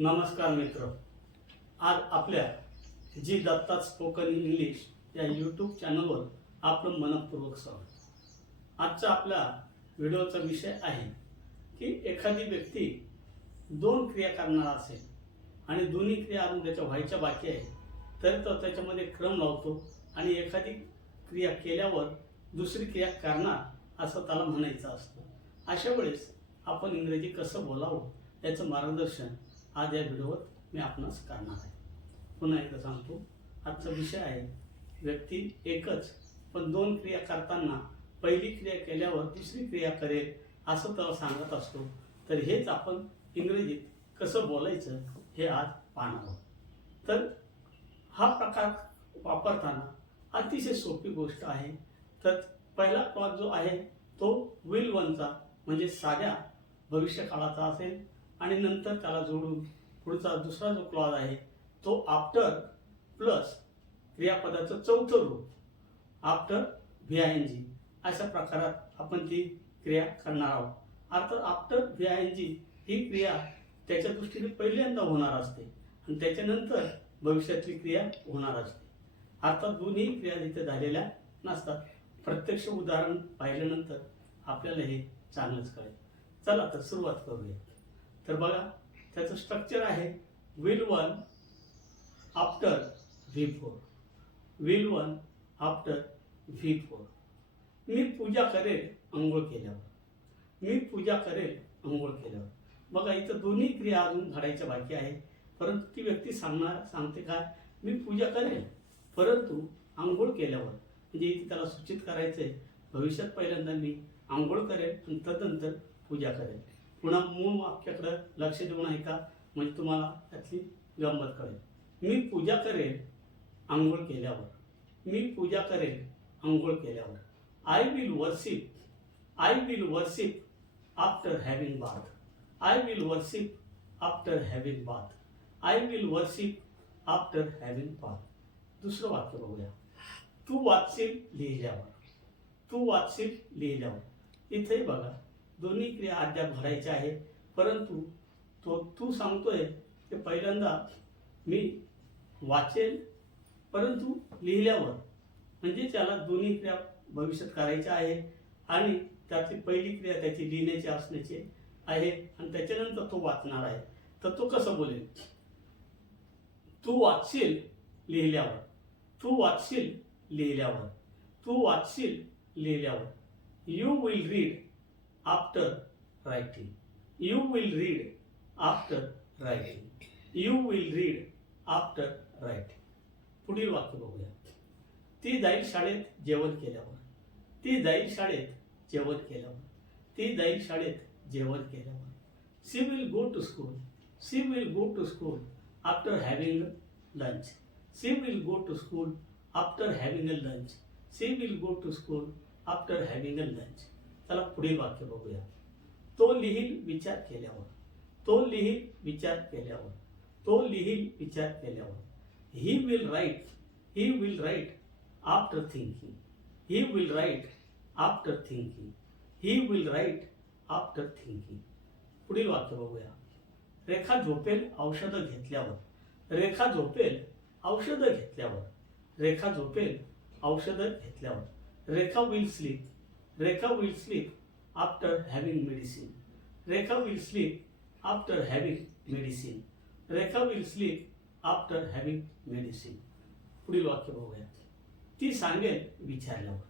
नमस्कार मित्र. आज आपल्या जी दत्तात स्पोकन इंग्लिश या यूट्यूब चॅनलवर आपलं मनपूर्वक स्वागत. आजचा आपला व्हिडिओचा विषय आहे की एखादी व्यक्ती दोन क्रिया करणारा असेल आणि दोन्ही क्रिया अजून त्याच्या व्हायच्या बाकी आहे तर तो त्याच्यामध्ये क्रम लावतो आणि एखादी क्रिया केल्यावर दुसरी क्रिया करणार असं त्याला म्हणायचं असतं. अशा वेळेस आपण इंग्रजी कसं बोलावं याचं मार्गदर्शन आज या व्हिडिओवर मी आपणास करणार आहे. पुन्हा एकदा सांगतो आजचा विषय आहे व्यक्ती एकच पण दोन क्रिया करताना पहिली क्रिया केल्यावर दुसरी क्रिया करेल असं त्याला सांगत असतो. तर हेच आपण इंग्रजीत कसं बोलायचं हे आज पाहणार आहोत. तर हा प्रकार वापरताना अतिशय सोपी गोष्ट आहे. तर पहिला क्लॉक जो आहे तो विल वनचा म्हणजे साध्या भविष्यकाळाचा असेल आणि नंतर त्याला जोडून पुढचा दुसरा जो क्लॉज आहे तो आफ्टर प्लस क्रियापदाचं चौथं रूप after V I N G अशा प्रकारात आपण ती क्रिया करणार आहोत. अर्थात after V I N G ही क्रिया त्याच्या दृष्टीने पहिल्यांदा होणार असते आणि त्याच्यानंतर भविष्यातली क्रिया होणार असते. अर्थात दोन्ही क्रिया तिथे झालेल्या नसतात. प्रत्यक्ष उदाहरण पाहिल्यानंतर आपल्याला हे चांगलंच कळेल. चला तर सुरुवात करूया. तर बघा त्याचं स्ट्रक्चर आहे will one after V four will one after V four मी पूजा करेल आंघोळ केल्यावर. मी पूजा करेल आंघोळ केल्यावर. बघा इथं दोन्ही क्रिया अजून घडायच्या बाकी आहे परंतु ती व्यक्ती सांगणार सांगते काय मी पूजा करेल परंतु आंघोळ केल्यावर. म्हणजे इथे त्याला सूचित करायचं आहे भविष्यात पहिल्यांदा मी आंघोळ करेल आणि तदनंतर पूजा करेल. पुन्हा मूळ वाक्याकडे लक्ष देऊन ऐका म्हणजे तुम्हाला त्यातली गंमत कळेल. मी पूजा करेल आंघोळ केल्यावर. मी पूजा करेल आंघोळ केल्यावर. I will worship I will worship after having bath I will worship after having bath I will worship after having bath दुसरं वाक्य बघूया. तू वाचशील लिहिल्यावर. तू वाचशील लिहिल्यावर. इथे बघा. दोन्ही क्रिया अद्याप भरायच्या आहे परंतु तो तू सांगतोय ते पहिल्यांदा मी वाचेल परंतु लिहिल्यावर. म्हणजे त्याला दोन्ही क्रिया भविष्यात करायच्या आहे आणि त्यातली पहिली क्रिया त्याची लिहिण्याची असण्याची आहे आणि त्याच्यानंतर तो वाचणार आहे. तर तो कसं बोलेल? तू वाचशील लिहिल्यावर. तू वाचशील लिहिल्यावर. तू वाचशील लिहिल्यावर. You will read after writing you will read after writing you will read after writing पुढील वाक्य बघूया. ती जाईल शाळेत जेवण केल्यावर. ती जाईल शाळेत जेवण केल्यावर. ती जाईल शाळेत जेवण केल्यावर. She will go to school she will go to school after having lunch she will go to school after having a lunch she will go to school after having a lunch चला पुढील वाक्य बघूया. तो लिहिल विचार केल्यावर. तो लिहिल विचार केल्यावर. तो लिहिल विचार केल्यावर. He will write he will write after thinking he will write after thinking he will write after thinking पुढील वाक्य बघूया. रेखा झोपेल औषधं घेतल्यावर. रेखा झोपेल औषधं घेतल्यावर. रेखा झोपेल औषधं घेतल्यावर. Rekha will sleep Rekha will sleep after having medicine Rekha will sleep after having medicine Rekha will sleep after having medicine पुढील वाक्य बघूया. ती सांगेल विचारल्यावर.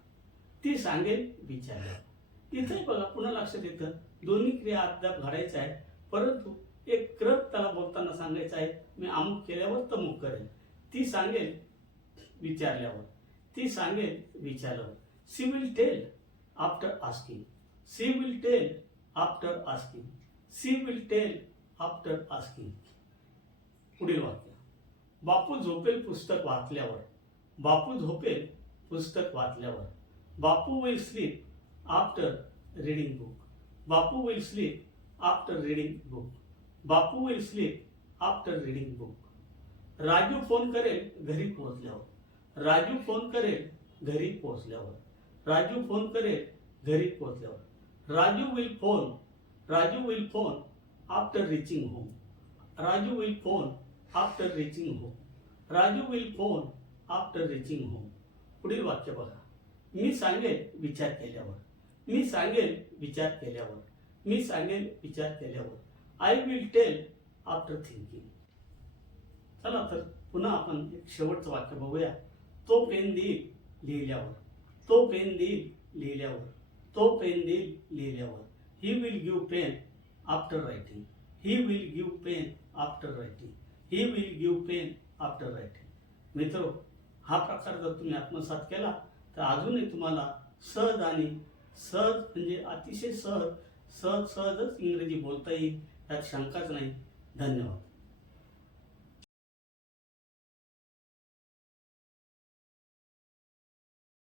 ती सांगेल विचारल्यावर. इथे बघा पुन्हा लक्षात येतं. दोन्ही क्रिया अद्याप घडायचं आहे. परंतु एक क्रम त्याला बोलताना सांगायचं आहे. मी अमुक केल्यावर तमुक करेल ती सांगेल विचारल्यावर. ती सांगेल विचारल्यावर. She will tell after asking she will tell after asking she will tell after asking पुढील वाक्य. बापू झोपेल पुस्तक वाचल्यावर. बापू झोपेल पुस्तक वाचल्यावर. Bapu will sleep after reading book Bapu will sleep after reading book Bapu will sleep after reading book Raju phone करेल घरी पोहोचल्यावर. राजू फोन करेल घरी पोहोचल्यावर. राजू फोन करेल घरी पोहोचल्यावर. Raju will phone Raju will phone after reaching home Raju will phone after reaching home Raju will phone after reaching home पुढील वाक्य बघा. मी सांगेल विचार केल्यावर. मी सांगेल विचार केल्यावर. मी सांगेल विचार केल्यावर. I will tell after thinking चला तर पुन्हा आपण एक शेवटचं वाक्य बघूया. तो पेन देईल लिहिल्यावर. तो पेन देईल लिहिल्यावर तो पेन देईल लिहिल्यावर he will give pen after writing he will give pen after writing he will give pen after writing मित्र हा प्रकार जर तुम्ही आत्मसात केला तर अजूनही तुम्हाला सहज आणि सहज म्हणजे अतिशय सहज सहज सहजच इंग्रजी बोलता येईल यात शंकाच नाही. धन्यवाद.